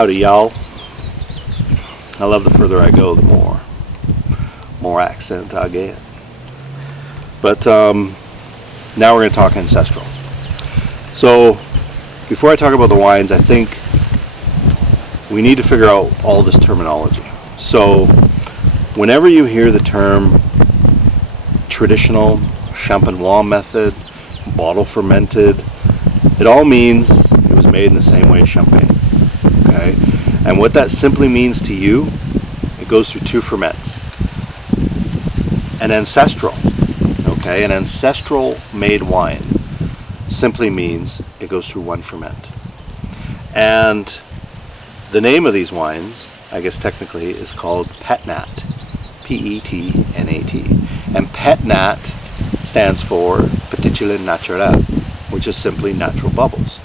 Howdy, y'all. I love the further I go, the more accent I get. But now we're going to talk Ancestral. So before I talk about the wines, I think we need to figure out all this terminology. So whenever you hear the term traditional Champenois method, bottle fermented, it all means it was made in the same way as champagne. Okay? And what that simply means to you, it goes through two ferments. An ancestral, okay, an ancestral made wine simply means it goes through one ferment. And the name of these wines, I guess technically, is called Petnat, P-E-T-N-A-T. And Petnat stands for Petitule Naturel, which is simply natural bubbles.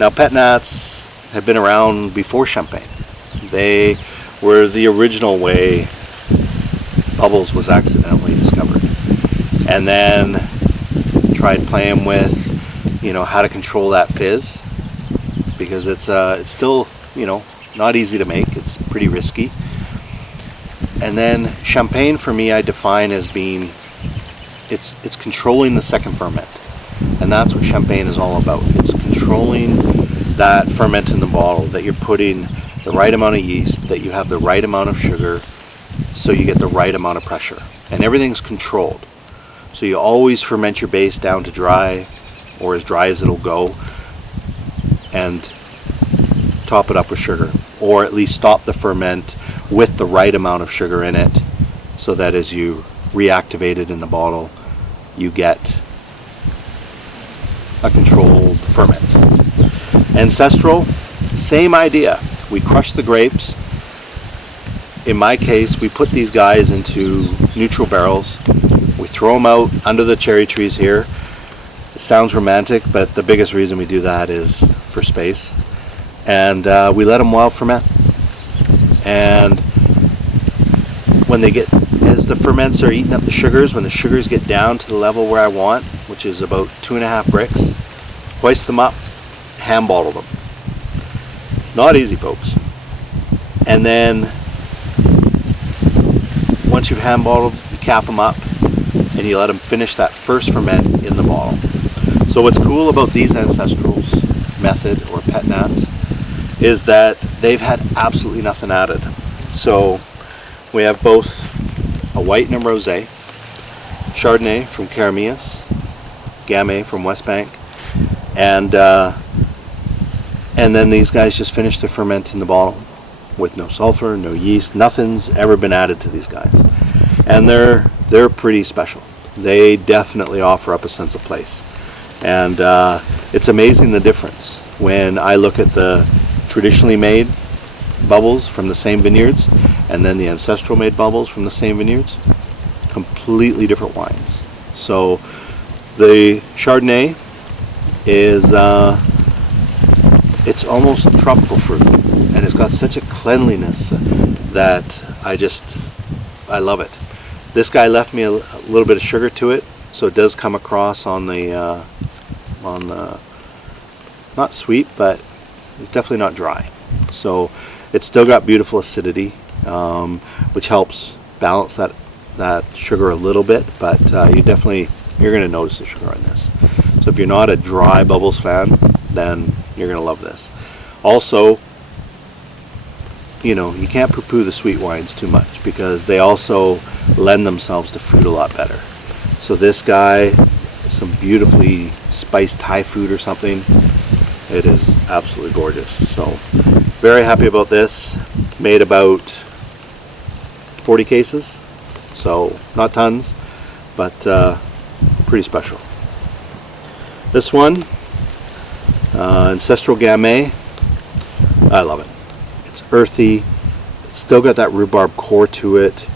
Now, Petnats have been around before champagne. They were the original way bubbles was accidentally discovered. And then tried playing with, how to control that fizz, because it's still, not easy to make. It's pretty risky. And then champagne, for me, I define as being, it's controlling the second ferment. And that's what champagne is all about. It's controlling that ferment in the bottle, that you're putting the right amount of yeast, that you have the right amount of sugar, so you get the right amount of pressure. And everything's controlled. So you always ferment your base down to dry, or as dry as it'll go, and top it up with sugar, or at least stop the ferment with the right amount of sugar in it, so that as you reactivate it in the bottle, you get a controlled ferment. Ancestral, same idea. We crush the grapes. In my case, we put these guys into neutral barrels. We throw them out under the cherry trees here. It sounds romantic, but the biggest reason we do that is for space. And we let them wild ferment. And when they get, as the ferments are eating up the sugars, when the sugars get down to the level where I want, which is about 2.5 bricks, hoist them up, hand bottle them. It's not easy, folks. And then once you've hand bottled, you cap them up and you let them finish that first ferment in the bottle. So what's cool about these Ancestrals method, or Petnats, is that they've had absolutely nothing added. So we have both a white and a rosé, Chardonnay from Carameus, Gamay from West Bank, and then these guys just finish the ferment in the bottle with no sulfur, no yeast, nothing's ever been added to these guys. And they're pretty special. They definitely offer up a sense of place. And it's amazing the difference when I look at the traditionally made bubbles from the same vineyards and then the ancestral made bubbles from the same vineyards. Completely different wines. So the Chardonnay is it's almost tropical fruit, and it's got such a cleanliness that I love it. This guy left me a little bit of sugar to it, so it does come across on the not sweet, but it's definitely not dry. So it's still got beautiful acidity, which helps balance that sugar a little bit, but you're going to notice the sugar on this. So if you're not a dry bubbles fan, then you're going to love this. Also, you can't poo-poo the sweet wines too much, because they also lend themselves to fruit a lot better. So this guy, some beautifully spiced Thai food or something, it is absolutely gorgeous. So very happy about this. Made about 40 cases, so not tons, but pretty special. This one, Ancestral Gamay, I love it. It's earthy, it's still got that rhubarb core to it.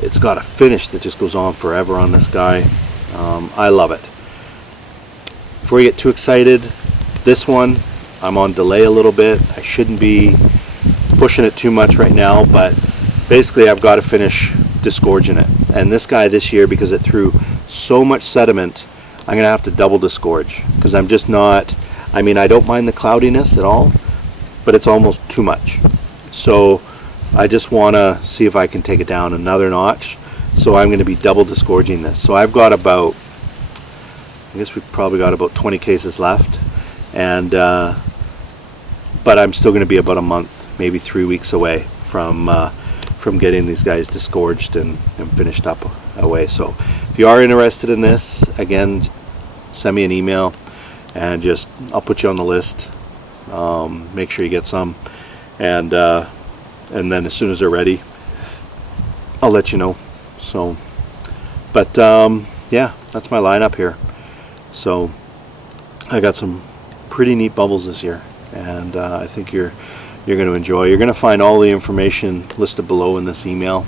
It's got a finish that just goes on forever on this guy. I love it. Before you get too excited, this one, I'm on delay a little bit. I shouldn't be pushing it too much right now, but basically I've got to finish disgorging it. And this guy this year, because it threw so much sediment, I'm going to have to double disgorge, because I'm just not, I don't mind the cloudiness at all, but it's almost too much. So I just want to see if I can take it down another notch. So I'm going to be double disgorging this. So I've got about, I guess we've probably got about 20 cases left, and but I'm still going to be about a month, maybe 3 weeks away from getting these guys disgorged and finished up away. So if you are interested in this, again, send me an email, and I'll put you on the list. Make sure you get some, and then as soon as they're ready, I'll let you know. So, but yeah, that's my lineup here. So I got some pretty neat bubbles this year, and I think you're going to enjoy. You're going to find all the information listed below in this email,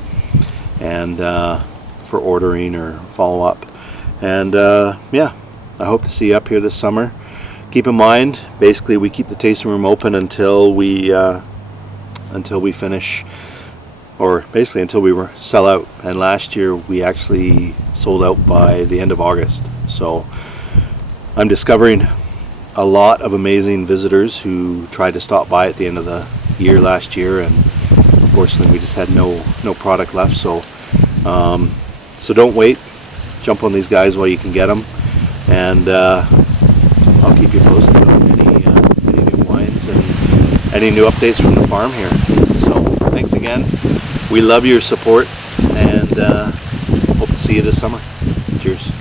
and for ordering or follow up. And yeah, I hope to see you up here this summer. Keep in mind, basically, we keep the tasting room open until we finish, or basically until we sell out. And last year we actually sold out by the end of August. So I'm discovering a lot of amazing visitors who tried to stop by at the end of the year last year, and unfortunately we just had no product left. So so don't wait. Jump on these guys while you can get them, and I'll keep you posted on any new wines and any new updates from the farm here. So thanks again. We love your support, and hope to see you this summer. Cheers.